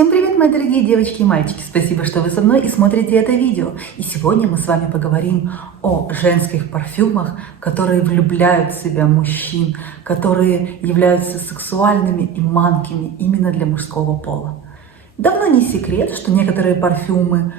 Всем привет, мои дорогие девочки и мальчики! Спасибо, что вы со мной и смотрите это видео. И сегодня мы с вами поговорим о женских парфюмах, которые влюбляют в себя мужчин, которые являются сексуальными и манкими именно для мужского пола. Давно не секрет, что некоторые парфюмы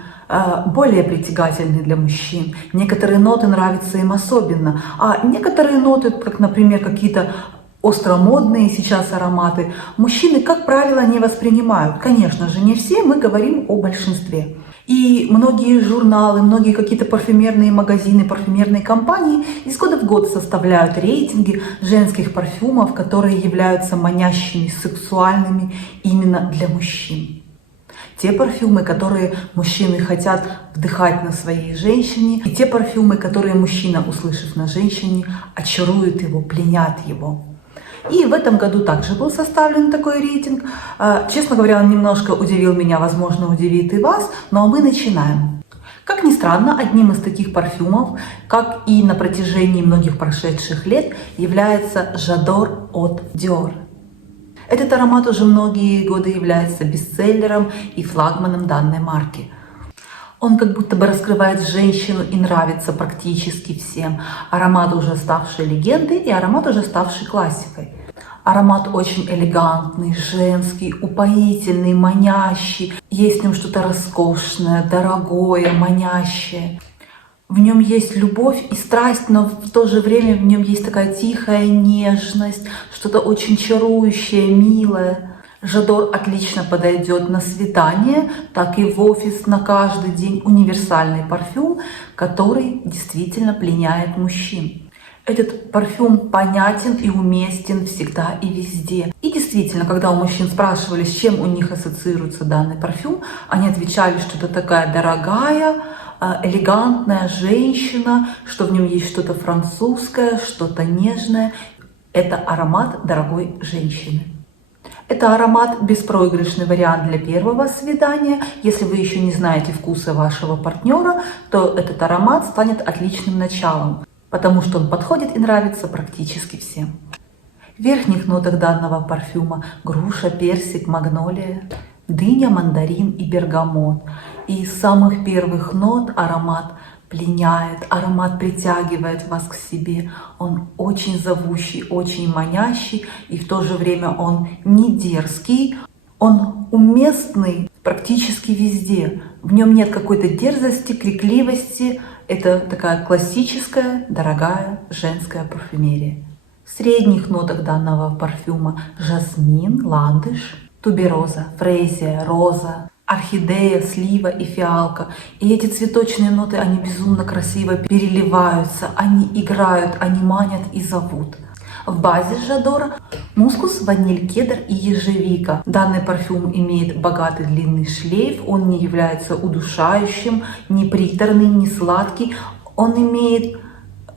более притягательны для мужчин, некоторые ноты нравятся им особенно, а некоторые ноты, как, например, какие-то остромодные сейчас ароматы, мужчины, как правило, не воспринимают. Конечно же, не все, мы говорим о большинстве. И многие журналы, многие какие-то парфюмерные магазины, парфюмерные компании из года в год составляют рейтинги женских парфюмов, которые являются манящими, сексуальными именно для мужчин. Те парфюмы, которые мужчины хотят вдыхать на своей женщине, и те парфюмы, которые мужчина, услышав на женщине, очаруют его, пленят его. И в этом году также был составлен такой рейтинг. Честно говоря, он немножко удивил меня, возможно, удивит и вас, но мы начинаем. Как ни странно, одним из таких парфюмов, как и на протяжении многих прошедших лет, является J'adore от Dior. Этот аромат уже многие годы является бестселлером и флагманом данной марки. Он как будто бы раскрывает женщину и нравится практически всем. Аромат уже ставший легендой и аромат уже ставший классикой. Аромат очень элегантный, женский, упоительный, манящий. Есть в нем что-то роскошное, дорогое, манящее. В нем есть любовь и страсть, но в то же время в нем есть такая тихая нежность, что-то очень чарующее, милое. J'adore отлично подойдет на свидание, так и в офис на каждый день. Универсальный парфюм, который действительно пленяет мужчин. Этот парфюм понятен и уместен всегда и везде. И действительно, когда у мужчин спрашивали, с чем у них ассоциируется данный парфюм, они отвечали, что это такая дорогая, элегантная женщина, что в нем есть что-то французское, что-то нежное. Это аромат дорогой женщины. Это аромат беспроигрышный вариант для первого свидания. Если вы еще не знаете вкуса вашего партнера, то этот аромат станет отличным началом, потому что он подходит и нравится практически всем. В верхних нотах данного парфюма груша, персик, магнолия, дыня, мандарин и бергамот. И из самых первых нот аромат пленяет, аромат притягивает вас к себе. Он очень зовущий, очень манящий, и в то же время он не дерзкий, он уместный практически везде. В нем нет какой-то дерзости, крикливости. Это такая классическая, дорогая женская парфюмерия. В средних нотах данного парфюма жасмин, ландыш, тубероза, фрезия, роза, орхидея, слива и фиалка. И эти цветочные ноты, они безумно красиво переливаются, они играют, они манят и зовут. В базе J'adore мускус, ваниль, кедр и ежевика. Данный парфюм имеет богатый длинный шлейф, он не является удушающим, не приторный, не сладкий. Он имеет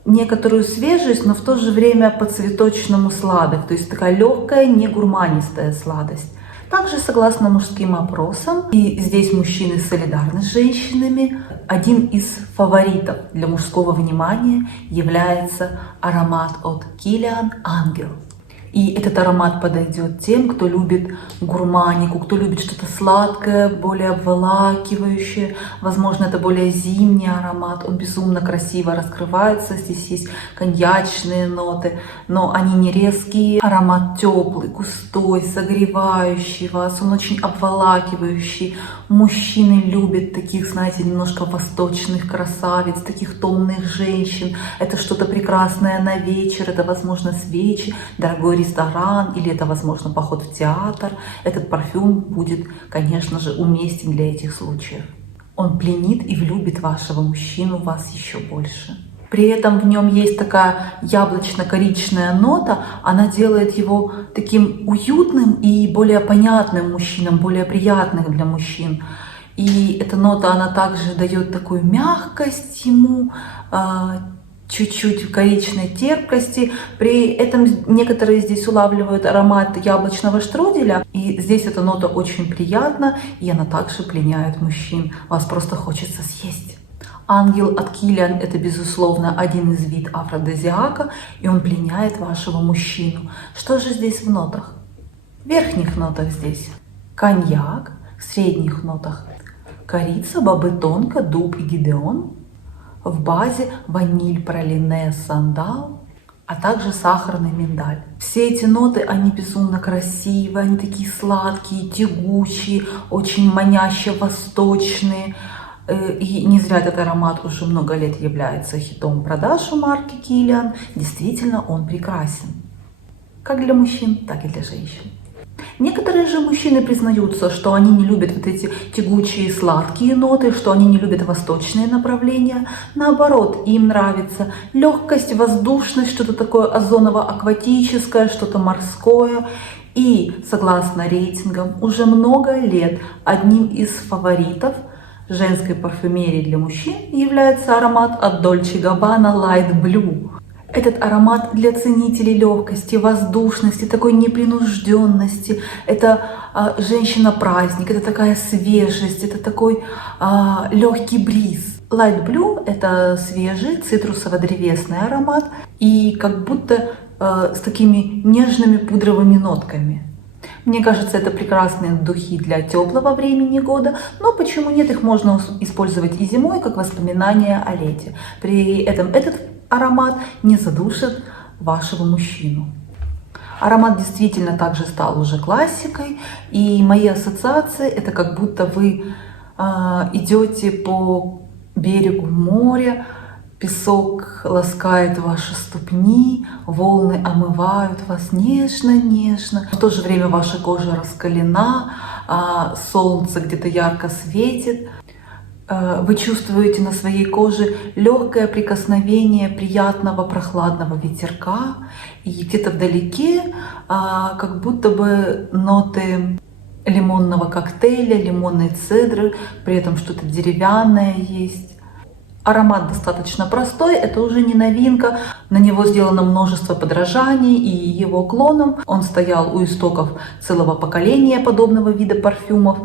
некоторую свежесть, но в то же время по-цветочному сладость, то есть такая легкая, не гурманистая сладость. Также, согласно мужским опросам, и здесь мужчины солидарны с женщинами, один из фаворитов для мужского внимания является аромат от Kilian Angel. И этот аромат подойдет тем, кто любит гурманику, кто любит что-то сладкое, более обволакивающее. Возможно, это более зимний аромат. Он безумно красиво раскрывается. Здесь есть коньячные ноты, но они не резкие. Аромат теплый, густой, согревающий вас. Он очень обволакивающий. Мужчины любят таких, знаете, немножко восточных красавиц, таких томных женщин. Это что-то прекрасное на вечер. Это, возможно, свечи, дорогой ресторан, или это, возможно, поход в театр. Этот парфюм будет, конечно же, уместен для этих случаев. Он пленит и влюбит вашего мужчину в вас еще больше. При этом в нем есть такая яблочно-коричная нота, она делает его таким уютным и более понятным мужчинам, более приятным для мужчин. И эта нота, она также дает такую мягкость ему, чуть-чуть коричной терпкости. При этом некоторые здесь улавливают аромат яблочного штруделя. И здесь эта нота очень приятна, и она также пленяет мужчин. Вас просто хочется съесть. Ангел от Kilian — это, безусловно, один из видов афродизиака, и он пленяет вашего мужчину. Что же здесь в нотах? В верхних нотах здесь коньяк, В средних нотах корица, бобы тонко, дуб и гидеон. В базе ваниль, пралине, сандал, а также сахарный миндаль. Все эти ноты, они безумно красивые, они такие сладкие, тягучие, очень манящие, восточные. И не зря этот аромат уже много лет является хитом продаж у марки Kilian. Действительно, он прекрасен. Как для мужчин, так и для женщин. Некоторые же мужчины признаются, что они не любят вот эти тягучие сладкие ноты, что они не любят восточные направления. Наоборот, им нравится легкость, воздушность, что-то такое озоново-акватическое, что-то морское. И, согласно рейтингам, уже много лет одним из фаворитов женской парфюмерии для мужчин является аромат от Dolce Gabbana Light Blue. Этот аромат для ценителей легкости, воздушности, такой непринужденности. Это женщина-праздник, это такая свежесть, это такой легкий бриз. Light Blue – это свежий цитрусово-древесный аромат и как будто с такими нежными пудровыми нотками. Мне кажется, это прекрасные духи для теплого времени года, но почему нет, их можно использовать и зимой, как воспоминание о лете. При этом этот аромат не задушит вашего мужчину. Аромат действительно также стал уже классикой, и мои ассоциации это как будто вы идете по берегу моря, песок ласкает ваши ступни, волны омывают вас нежно-нежно. В то же время ваша кожа раскалена, солнце где-то ярко светит. Вы чувствуете на своей коже легкое прикосновение приятного прохладного ветерка. И где-то вдалеке как будто бы ноты лимонного коктейля, лимонной цедры, при этом что-то деревянное есть. Аромат достаточно простой, это уже не новинка. На него сделано множество подражаний и его клонов. Он стоял у истоков целого поколения подобного вида парфюмов.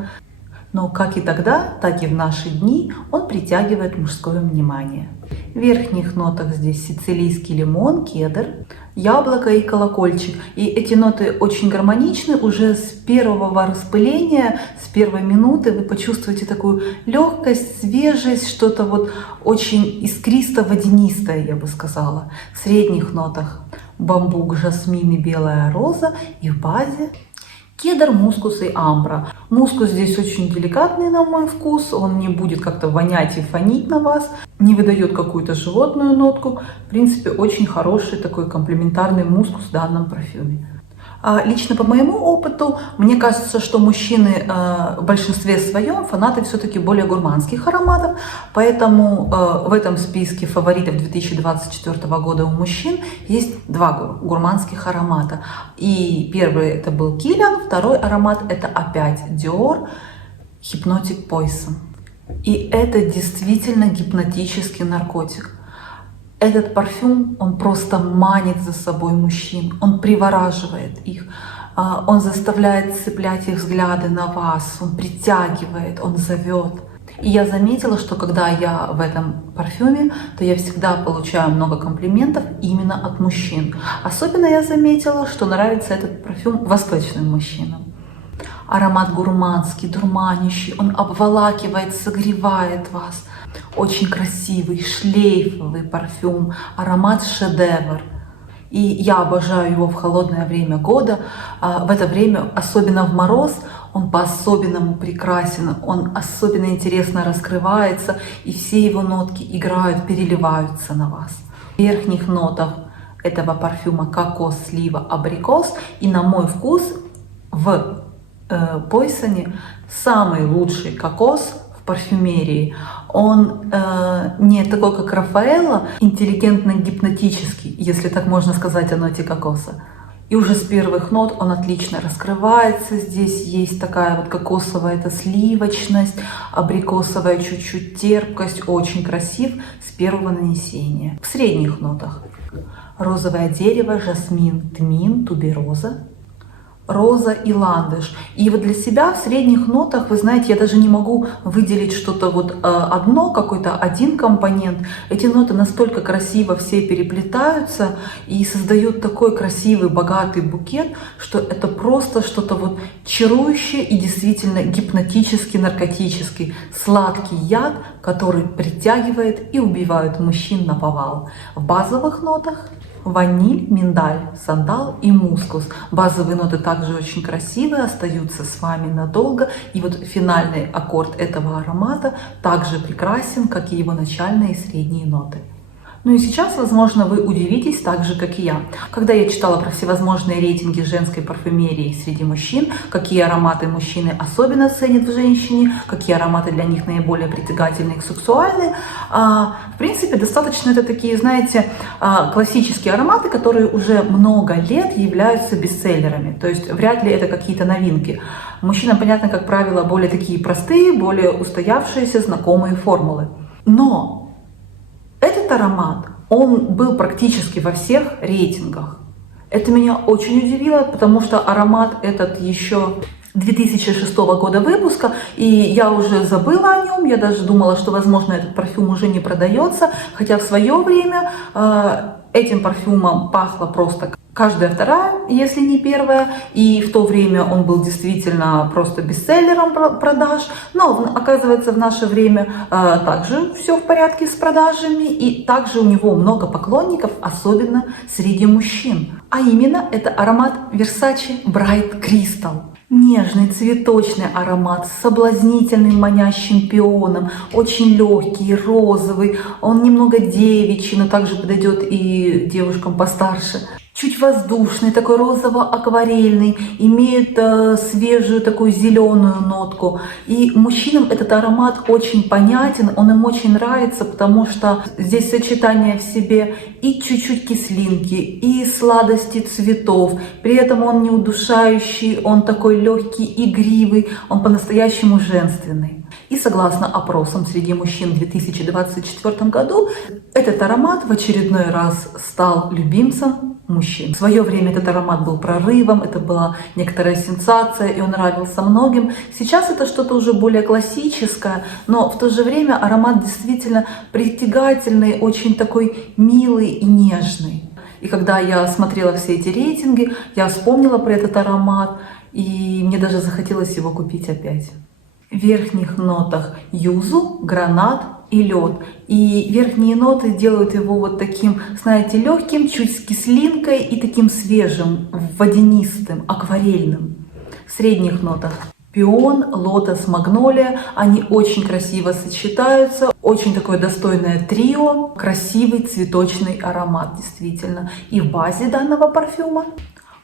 Но как и тогда, так и в наши дни он притягивает мужское внимание. В верхних нотах здесь сицилийский лимон, кедр, яблоко и колокольчик. И эти ноты очень гармоничны. Уже с первого распыления, с первой минуты вы почувствуете такую легкость, свежесть, что-то вот очень искристо-водянистое, я бы сказала. В средних нотах бамбук, жасмин и белая роза. И в базе кедр, мускус и амбра. Мускус здесь очень деликатный на мой вкус, он не будет как-то вонять и фонить на вас, не выдает какую-то животную нотку. В принципе, очень хороший такой комплементарный мускус в данном парфюме. Лично по моему опыту, мне кажется, что мужчины в большинстве своем фанаты все-таки более гурманских ароматов, поэтому в этом списке фаворитов 2024 года у мужчин есть два гурманских аромата. И первый это был Kilian, второй аромат это опять Dior Hypnotic Poison. И это действительно гипнотический наркотик. Этот парфюм, он просто манит за собой мужчин, он привораживает их, он заставляет цеплять их взгляды на вас, он притягивает, он зовет. И я заметила, что когда я в этом парфюме, то я всегда получаю много комплиментов именно от мужчин. Особенно я заметила, что нравится этот парфюм восточным мужчинам. Аромат гурманский, дурманящий, он обволакивает, согревает вас. Очень красивый, шлейфовый парфюм, аромат шедевр. И я обожаю его в холодное время года. В это время, особенно в мороз, он по-особенному прекрасен, он особенно интересно раскрывается, и все его нотки играют, переливаются на вас. В верхних нотах этого парфюма кокос, слива, абрикос. И на мой вкус в Poison самый лучший кокос в парфюмерии. Он не такой, как Рафаэлло, интеллигентно-гипнотический, если так можно сказать о ноте кокоса. И уже с первых нот он отлично раскрывается. Здесь есть такая вот кокосовая это сливочность, абрикосовая чуть-чуть терпкость. Очень красив с первого нанесения. В средних нотах розовое дерево, жасмин, тмин, тубероза. роза и ландыш. И вот для себя в средних нотах, вы знаете, я даже не могу выделить что-то вот одно, какой-то один компонент. Эти ноты настолько красиво все переплетаются и создают такой красивый, богатый букет, что это просто что-то вот чарующее и действительно гипнотический, наркотический, сладкий яд, который притягивает и убивает мужчин наповал. В базовых нотах ваниль, миндаль, сандал и мускус. Базовые ноты также очень красивые, остаются с вами надолго. И вот финальный аккорд этого аромата также прекрасен, как и его начальные и средние ноты. Ну и сейчас, возможно, вы удивитесь так же, как и я. Когда я читала про всевозможные рейтинги женской парфюмерии среди мужчин, какие ароматы мужчины особенно ценят в женщине, какие ароматы для них наиболее притягательные и сексуальные, в принципе, достаточно это такие, знаете, классические ароматы, которые уже много лет являются бестселлерами. То есть вряд ли это какие-то новинки. Мужчинам, понятно, как правило, более такие простые, более устоявшиеся, знакомые формулы. Но этот аромат, он был практически во всех рейтингах. Это меня очень удивило, потому что аромат этот еще 2006 года выпуска, и я уже забыла о нем, я даже думала, что, возможно, этот парфюм уже не продается, хотя в свое время этим парфюмом пахло просто каждая вторая, если не первая, и в то время он был действительно просто бестселлером продаж, но оказывается в наше время также все в порядке с продажами, и также у него много поклонников, особенно среди мужчин. А именно это аромат Versace Bright Crystal. Нежный цветочный аромат с соблазнительным манящим пионом, очень легкий, розовый, он немного девичий, но также подойдет и девушкам постарше. Чуть воздушный, такой розово-акварельный, имеет свежую такую зеленую нотку. И мужчинам этот аромат очень понятен, он им очень нравится, потому что здесь сочетание в себе и чуть-чуть кислинки, и сладости цветов. При этом он не удушающий, он такой легкий, игривый, он по-настоящему женственный. И согласно опросам среди мужчин в 2024 году, этот аромат в очередной раз стал любимцем мужчин. В свое время этот аромат был прорывом, это была некоторая сенсация, и он нравился многим. Сейчас это что-то уже более классическое, но в то же время аромат действительно притягательный, очень такой милый и нежный. И когда я смотрела все эти рейтинги, я вспомнила про этот аромат, и мне даже захотелось его купить опять. В верхних нотах юзу, гранат и лед. И верхние ноты делают его вот таким, знаете, легким, чуть с кислинкой и таким свежим, водянистым, акварельным. В средних нотах пион, лотос, магнолия. Они очень красиво сочетаются. Очень такое достойное трио. Красивый цветочный аромат, действительно. И в базе данного парфюма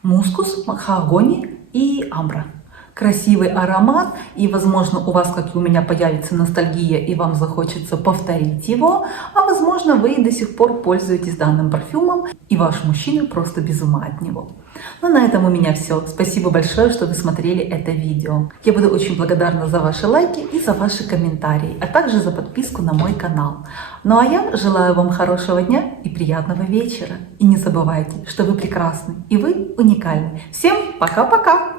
мускус, махагони и амбра. Красивый аромат, и, возможно, у вас, как и у меня, появится ностальгия, и вам захочется повторить его, а, возможно, вы до сих пор пользуетесь данным парфюмом, и ваш мужчина просто без ума от него. Ну, на этом у меня все. Спасибо большое, что вы смотрели это видео. Я буду очень благодарна за ваши лайки и за ваши комментарии, а также за подписку на мой канал. Ну, а я желаю вам хорошего дня и приятного вечера. И не забывайте, что вы прекрасны, и вы уникальны. Всем пока-пока!